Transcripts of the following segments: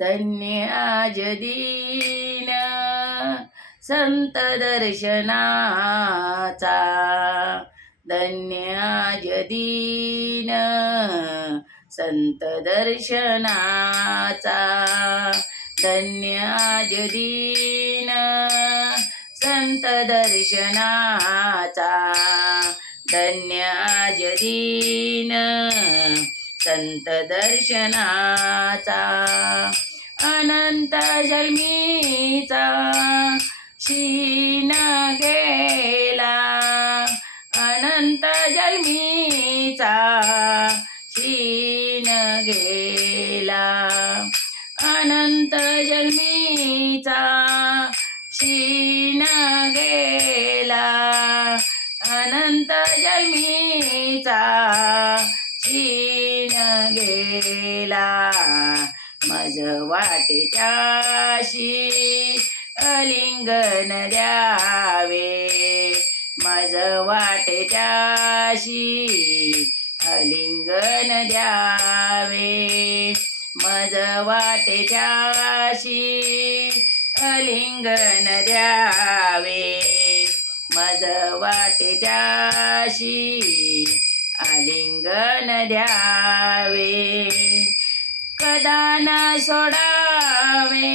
धन्य आज दीन संत दर्शनाचा. धन्य आज दीन संत दर्शनाचा. धन्य आज दीन संत दर्शनाचा. धन्य आज दीन संत दर्शनाचा. अनंत जन्मीचा क्षीण गेला. अनंत जन्मीचा क्षीण गेला. अनंत जन्मीचा आज वाटेच्याशी अलिंगन द्यावे मज वाटेच्याशी अलिंगन द्यावे मज वाटेच्याशी अलिंगन द्यावे मज वाटेच्याशी अलिंगन आलिंगन द्यावे कदा न सोडावे.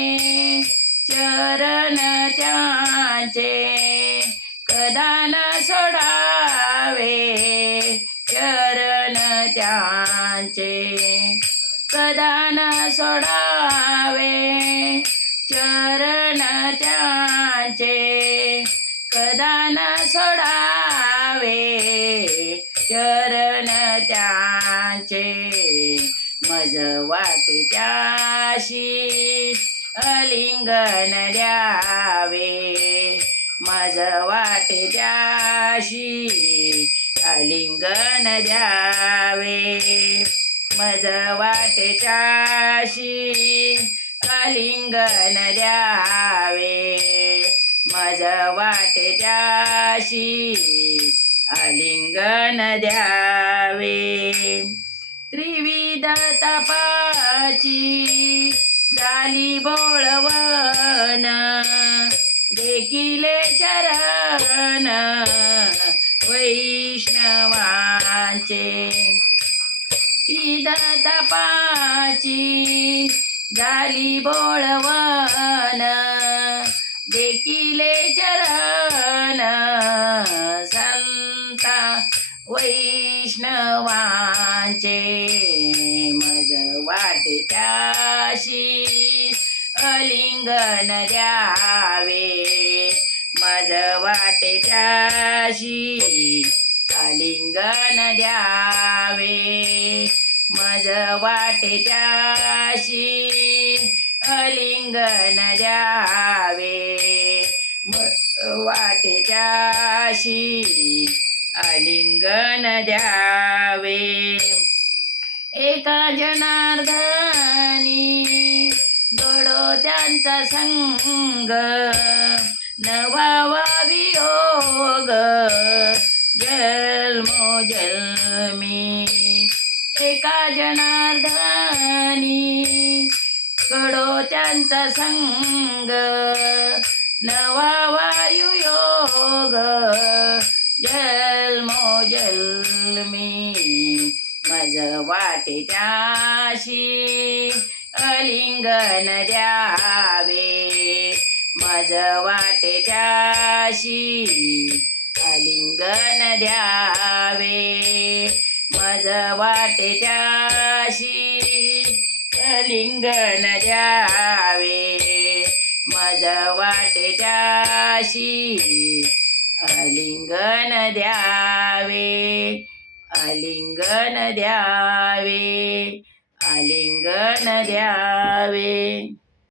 चरण त्यांचे कदा न सोडावे. चरण त्यांचे कदा न सोडावे. चरण त्यांचे कदा न सोडावे. वाटे त्याशी अलिंगन द्यावे. मज वाटे त्याशी अलिंगन द्यावे. मज वाटे त्याशी अलिंगन द्यावे. मज वाटे त्याशी आलिंगन द्यावे. त्रिविध तपाची झाली बोळवण. देखिले चरण वैष्णवाचे. विध तपाची झाली बोळवण. देखिले चरण संता वैष्णवांचे. त्याशी अलिंगन द्यावे. मज वाटे त्याशी अलिंगन द्यावे. मज वाटे त्याशी अलिंगन द्यावे. म वाटे त्याशी अलिंगन द्यावे. एका जनार्दनी. गडो त्यांचा संग. नवा वियोग जन्मो जन्मी. एका जनार्दनी. कडो त्यांचा संग. नवा वाटे त्याशी अलिंगन द्यावे. मज वाटे त्याशी अलिंगन द्यावे. मज वाटे त्याशी अलिंगन द्यावे. मज वाटे त्याशी अलिंगन द्यावे. आलिंगन द्यावे आलिंगन द्यावे.